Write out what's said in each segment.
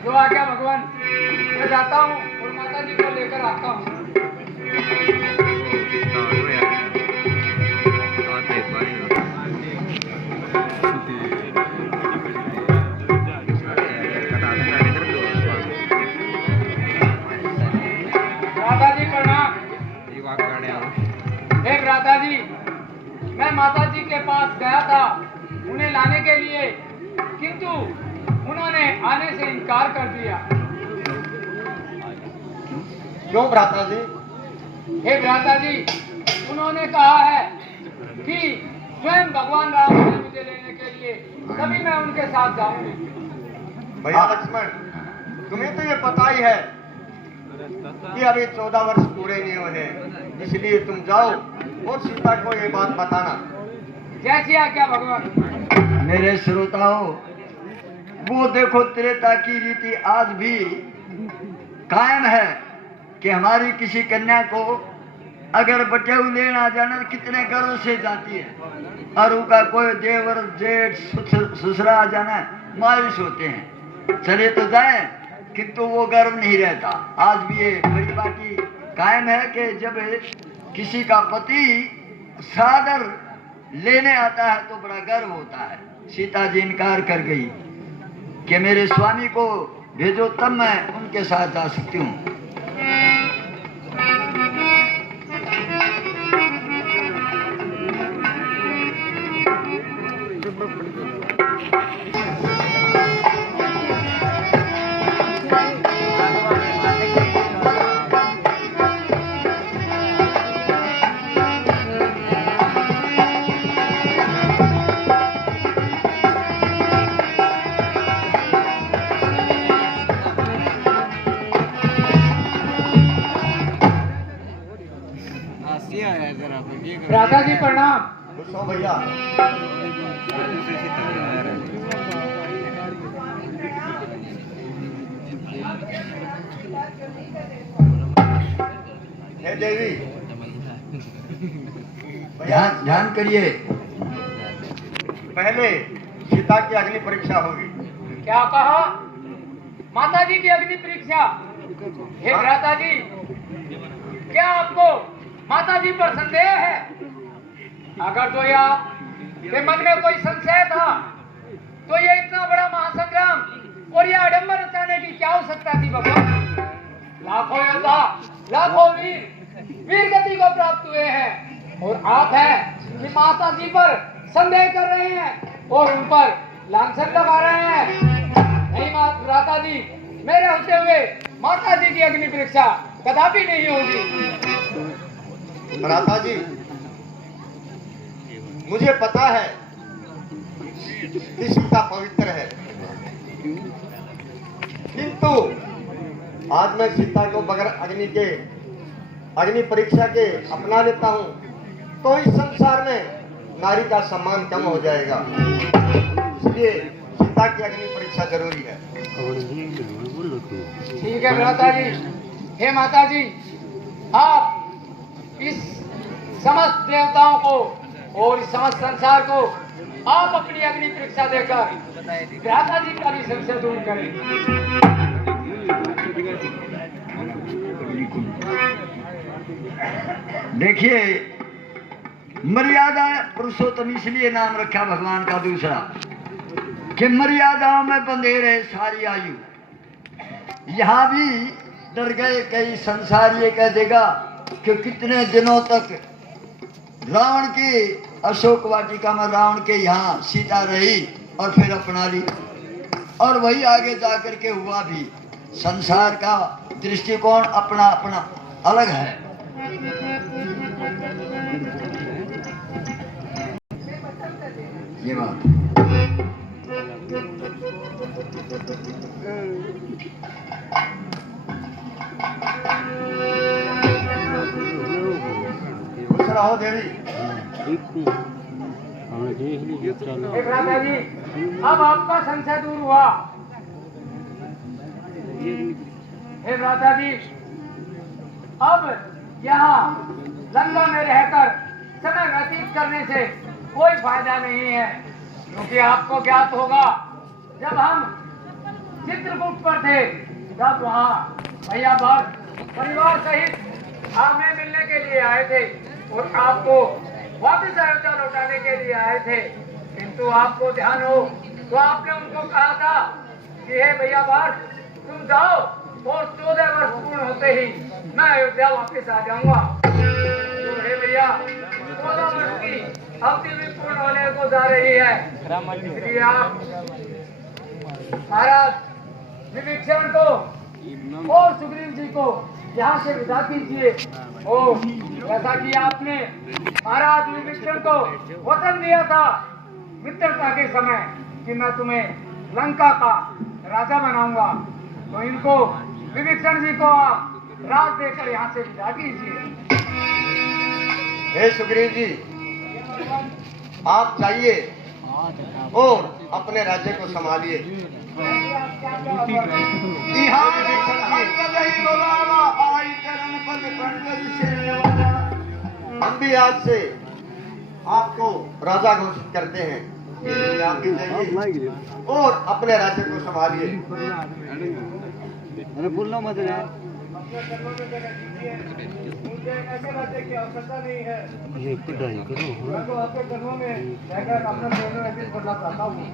जो आज्ञा भगवान, मैं जाता हूँ और माता जी को लेकर आता हूँ। राधा जी प्रणाम। हे राधा जी, मैं माता जी के पास गया था उन्हें लाने के लिए, किंतु उन्होंने आने से इनकार कर दिया। क्यों भ्राता जी? हे भ्राता जी, उन्होंने कहा है कि स्वयं भगवान राम ने मुझे लेने के लिए, तभी मैं उनके साथ जाऊंगी। भैया लक्ष्मण, तुम्हें तो ये पता ही है कि अभी 14 वर्ष पूरे नहीं हुए, इसलिए तुम जाओ और सीता को ये बात बताना। जैसी आज्ञा भगवान। मेरे श्रोताओं, वो देखो त्रेता की रीति आज भी कायम है कि हमारी किसी कन्या को अगर बटेऊ लेना जाना कितने गर्व से जाती है, और उनका कोई देवर जेठ ससुरा आ जाना मायूस होते हैं। चले तो जाए किंतु वो गर्व नहीं रहता। आज भी ये परिपाटी कायम है कि जब किसी का पति सादर लेने आता है तो बड़ा गर्व होता है। सीता जी इनकार कर गई कि मेरे स्वामी को भेजो तब मैं उनके साथ जा सकती हूँ। राधा जी प्रणाम। पूछो भैया। हे देवी, ध्यान करिए। पहले सीता की अग्नि परीक्षा होगी। क्या कहा? माता जी की अग्नि परीक्षा? हे भ्राता जी, क्या आपको माता जी पर संदेह है? अगर तो आपके मन में कोई संशय था तो ये इतना बड़ा महासंग्राम और ये आडंबर रचाने की क्या आवश्यकता थी भगवान? लाखों योद्धा, लाखों वीर गति को प्राप्त हुए हैं, और आप हैं कि माता जी पर संदेह कर रहे हैं और उन पर लांछन लगा रहे हैं। नहीं भ्राता जी, मेरे होते हुए माता जी की अग्नि परीक्षा कदापि नहीं होगी। भ्राता जी, मुझे पता है कि सीता पवित्र है, किंतु आज मैं सीता को बगैर अग्नि परीक्षा के अपना लेता हूं तो इस संसार में नारी का सम्मान कम हो जाएगा। इसलिए सीता की अग्नि परीक्षा जरूरी है। ठीक है भ्राता जी। हे माता जी, आप इस समस्त देवताओं को और इस समस्त संसार को आप अपनी अग्नि परीक्षा देकर भ्राता जी का भी संशय दूर करें। देखिए, मर्यादा पुरुषोत्तम इसलिए नाम रखा भगवान का दूसरा कि मर्यादाओं में बंधे रहे सारी आयु। यहाँ भी डर गए कई संसार ये कह देगा कि कितने दिनों तक रावण की अशोक वाटिका में रावण के यहाँ सीता रही और फिर अपना ली, और वही आगे जाकर के हुआ भी। संसार का दृष्टिकोण अपना अपना अलग है। ये बात है। खुश रहो देवी। हे भ्राता जी, अब आपका संशय दूर हुआ। हे भ्राता जी, अब यहाँ लंका में रहकर समय व्यतीत करने से कोई फायदा नहीं है, क्योंकि आपको ज्ञात होगा जब हम चित्रकूट पर थे तब वहाँ भैया भट्ट परिवार सहित हमें मिलने के लिए आए थे और आपको वापिस अयोध्या लौटाने के लिए आए थे, किंतु आपको ध्यान हो तो आपने उनको कहा था कि हे भैया भट्ट तुम जाओ और 14 वर्ष पूर्ण होते ही मैं अयोध्या वापिस आ जाऊंगा। तो हे भैया 14 वर्ष की अवधि भी पूर्ण होने को जा रही है, इसलिए आप महाराज विभीषण को और सुग्रीव जी को यहाँ से विदा कीजिए। ओ जैसा कि आपने महाराज विभीषण को वचन दिया था मित्रता के समय कि मैं तुम्हें लंका का राजा बनाऊंगा, तो इनको विभीषण जी को आप राज देकर यहाँ से विदा कीजिए। हे सुग्रीव जी, आप जाइए और अपने राज्य को संभालिए। हम भी आज से आपको राजा घोषित करते हैं, इसलिए आप भी जाइए और अपने राज्य को संभालिए। अरे बोलना मत रे। मुझे ऐसे राज्य की आवश्यकता नहीं है, ये पढ़ाई करो। मैं तो आपके कर्मों में रहकर अपना जीवन व्यतीत करना चाहता हूँ।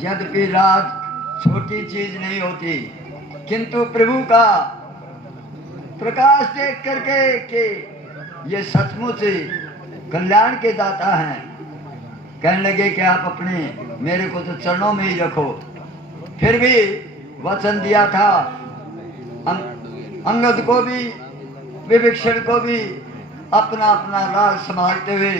यद्यपि राज छोटी चीज नहीं होती, किंतु प्रभु का प्रकाश देख करके कि ये सचमुच कल्याण के दाता हैं, कहने लगे कि आप अपने मेरे को तो चरणों में ही रखो। फिर भी वचन दिया था अंगद को भी विभीषण को भी अपना अपना राज संभालते हुए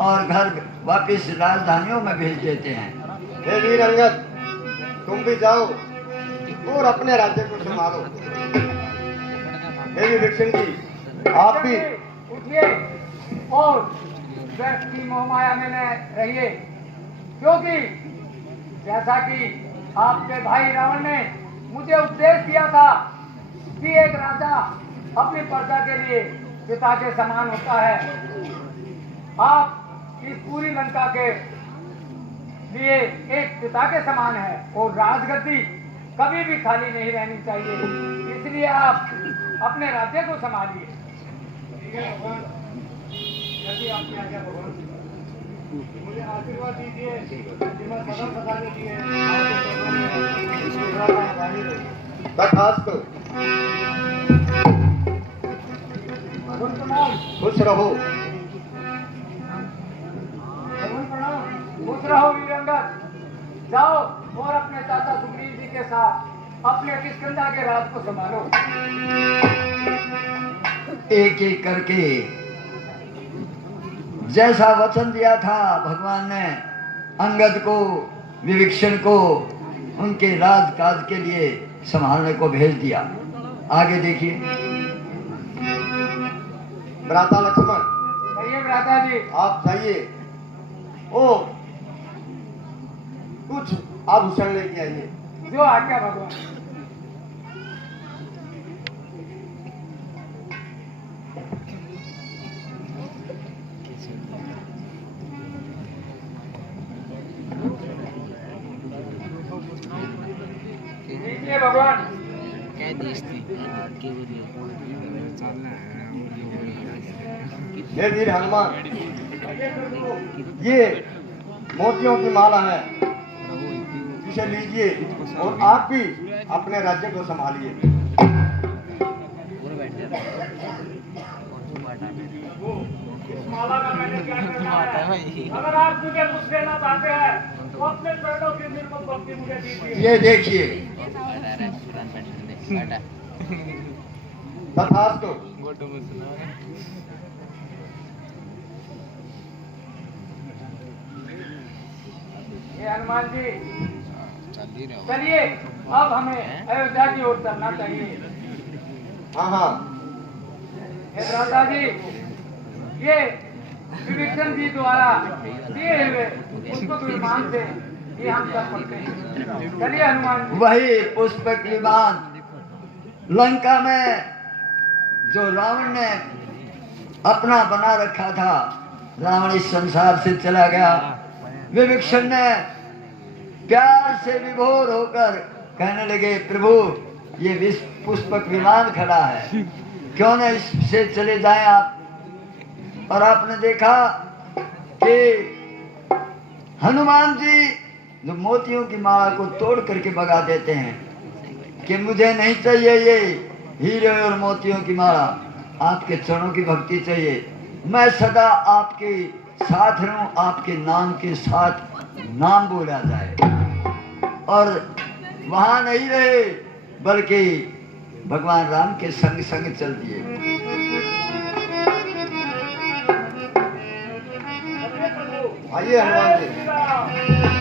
और घर वापिस राजधानियों में भेज देते हैं। हे वीर अंगद, तुम भी जाओ और अपने राज्य को संभालो। हे विभीषण जी, आप भी उठिए और व्यर्थ की मोहमाया में न रहिए, क्योंकि जैसा कि आपके भाई रावण ने मुझे उपदेश दिया था कि एक राजा अपनी प्रजा के लिए पिता के समान होता है, आप इस पूरी लंका के लिए एक पिता के समान है और राजगद्दी कभी भी खाली नहीं रहनी चाहिए, इसलिए आप अपने राज्य को संभालिए। ठीक है भगवान, यदि आपने आज्ञा भगवान, मुझे आशीर्वाद दीजिए कि मैं सदा सदा के लिए आपके चरणों में आभारी रहूं। तथास्तु। भगवान प्रणाम। खुश रहो। भगवान प्रणाम। खुश रहो वीरंगद, जाओ और अपने चाचा सुग्रीव जी के साथ अपने किष्किंधा के राज को संभालो। एक एक करके जैसा वचन दिया था भगवान ने अंगद को विभीषण को उनके राजकाज के लिए संभालने को भेज दिया। आगे देखिए। भ्राता लक्ष्मण, कहिए भ्राता जी। आप जाइए और कुछ आभूषण लेके आइए। जो आज्ञा भगवान। लीजिए भगवान। हे वीर हनुमान, ये मोतियों की माला है, इसे लीजिए और आप भी अपने राज्य को संभालिए। इस माला का मैंने क्या करना है? अगर आप मुझे कुछ देना चाहते हैं तो अपने चरणों की निर्मल भक्ति मुझे दीजिए। ये देखिए। तथास्तु। हनुमान जी चलिए अब हमें अयोध्या की ओर चलना चाहिए। हाँ हाँ हे भ्राता जी, ये विभीषण जी द्वारा दिए हुए पुष्पक विमान से ये हम कर सकते हैं। चलिए हनुमान जी। वही पुष्पक विमान लंका में जो रावण ने अपना बना रखा था, रावण इस संसार से चला गया। विभीषण ने प्यार से विभोर होकर कहने लगे, प्रभु ये पुष्पक विमान खड़ा है, क्यों न इससे चले जाएं आप। और आपने देखा कि हनुमान जी जो मोतियों की माला को तोड़ करके भगा देते हैं कि मुझे नहीं चाहिए ये हीरे और मोतियों की माला, आपके चरणों की भक्ति चाहिए। मैं सदा आपके साथ रहूं, आपके नाम के साथ नाम बोला जाए। और वहां नहीं रहे बल्कि भगवान राम के संग संग चल दिए। आइए हनुमान जी।